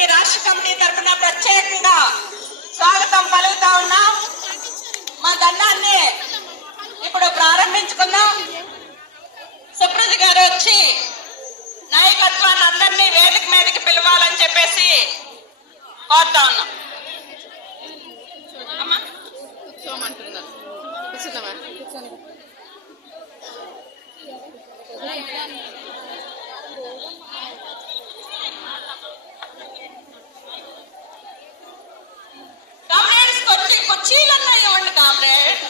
గారికి రాష్ట్ర కమిటీ తరఫున ప్రత్యేకంగా స్వాగతం పలుకుతా ఉన్నాం. మా దండాన్ని ఇప్పుడు ప్రారంభించుకుందాం. సుప్రజ గారు వచ్చి నాయకత్వాన్ని అందరినీ వేదిక మీదకి పిలవాలని చెప్పేసి కోరుతా ఉన్నాం. కామ్రేడ్స్ కుర్చీలు ఉన్నాయి ఇవ్వండి. కామ్రేడ్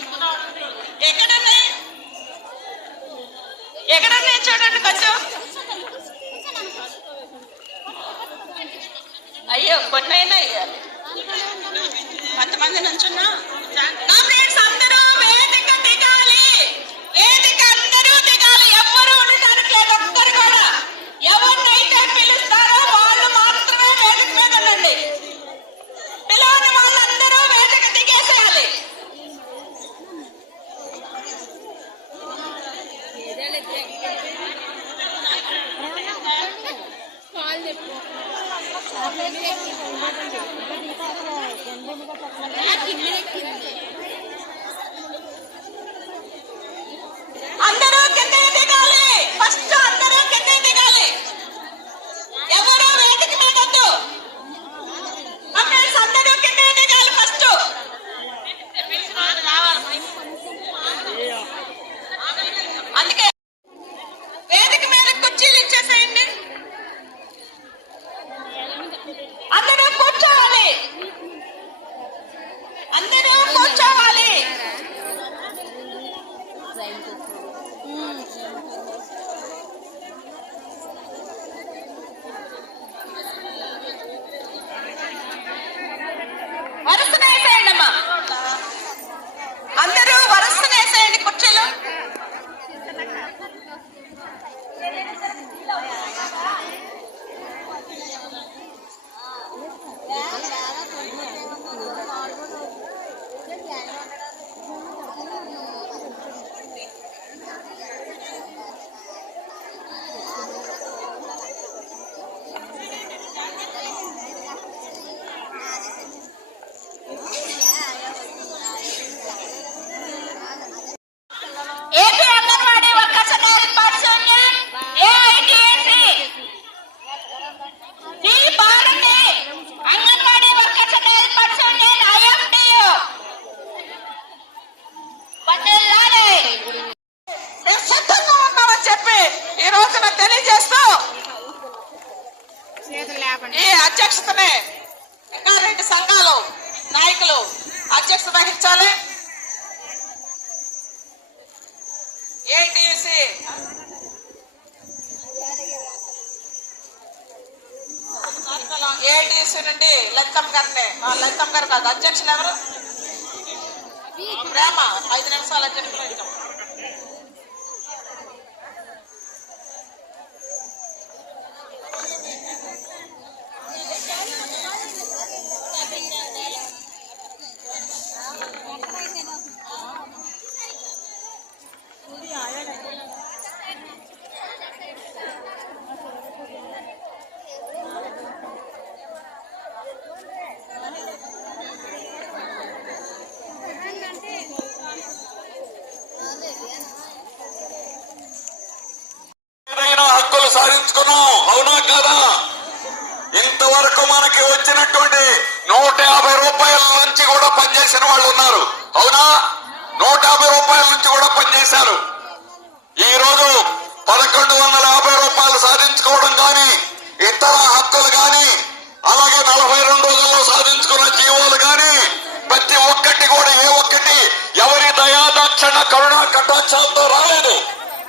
ఎక్కడన్నాయి చూడండి కొంచెం. అయ్యో కొన్నైనా ఇవ్వాలి. కొంతమంది నుంచున్నా. కామ్రేడ్స్ అందరూ వేదిక దిగాలి. వేదిక అందరూ దిగాలి. ఎవ్వరూ ఉండటానికి లేదు. ఒక్కరు కూడా ఎవరినైతే పిలుస్తారో వాళ్ళు మాత్రమే వేదిక మీద ఉండండి. పిలవని వాళ్ళందరూ వేదిక దిగేసేయాలి. అందరూ కింద దిగాలి. ఫస్ట్ అందరూ కింద దిగాలి. ఎవరు వేదిక మీద వద్దు. అందరూ కింద దిగాలి ఫస్ట్. అందుకే వేదిక మీద కుర్చీలు ఇచ్చేసేయండి. అందరూ కూర్చోవాలి. అందరూ కూర్చోవాలి. వరుసన వేసేయండి అమ్మా. అందరూ వరుసన వేసేయండి కుర్చీలు. AP anganwadi workers parts union, AITUC, the Bharati anganwadi workers parts union, IFTU, పటేల్ లాలే మేము సిద్ధంగా ఉన్నామని చెప్పి ఈ రోజున తెలియజేస్తూ ఈ అధ్యక్షతనే ఇంకా 2 సంఘాలు నాయకులు అధ్యక్షత వహించాలి. ఏఐటియుసి నుండి లలితమ్మ గారిని, లలితమ్మ గారు కాదు అధ్యక్షులు ఎవరు? ప్రేమ 5 నిమిషాలు అధ్యక్షులు ఇచ్చాం. హక్కులు సాధించుకున్నాం. అవునా కాదా? ఇంతవరకు మనకి వచ్చినటువంటి 150 రూపాయల నుంచి కూడా పనిచేసిన వాళ్ళు ఉన్నారు. అవునా? 150 రూపాయల నుంచి కూడా పనిచేశారు. ఈ రోజు 1150 రూపాయలు సాధించుకోవడం గాని, ఇతర హక్కులు గాని, అలాగే 42 రోజుల్లో సాధించుకున్న జీవోలు గాని, ప్రతి ఒక్కటి కూడా ఏ ఒక్కటి ఎవరి దయాదాక్షణ కరుణా కటాక్షాలతో రాలేదు.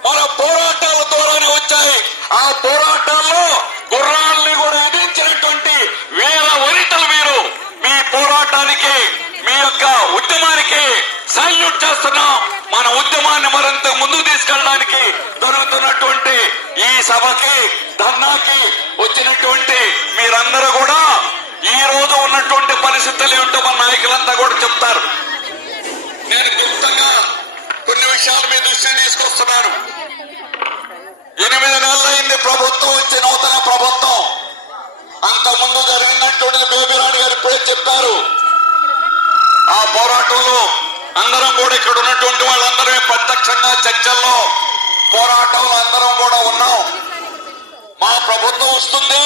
మన పోరాటాల ద్వారానే వచ్చాయి. ఆ పోరాటాల్లో గుర్రాల్ని కూడా ఎదిరించినటువంటి వీర వనితలు మీరు. మీ పోరాటానికి, మీ యొక్క ఉద్యమానికి సల్యూట్ చేస్తున్నాం. మన ఉద్యమాన్ని మరింత ముందుకు తీసుకెళ్ళడానికి జరుగుతున్నటువంటి ఈ సభకి, ధర్నాకి వచ్చినటువంటి మీరందరూ కూడా ఈ రోజు ఉన్నటువంటి పరిస్థితులు ఏమిటో మన నాయకులంతా కూడా చెప్తారు. నేను క్లుప్తంగా కొన్ని విషయాలు మీ దృష్టిని తీసుకొస్తున్నాను. 8 నెలలైంది ప్రభుత్వం వచ్చి, నూతన ప్రభుత్వం. అంతకుముందు జరిగిన చెప్పారు. ఆ పోరాటంలో అందరం కూడా ఇక్కడ ఉన్నటువంటి వాళ్ళందరూ ప్రత్యక్షంగా చర్చల్లో పోరాటంలో అందరం కూడా ఉన్నాం. మా ప్రభుత్వం వస్తుంది,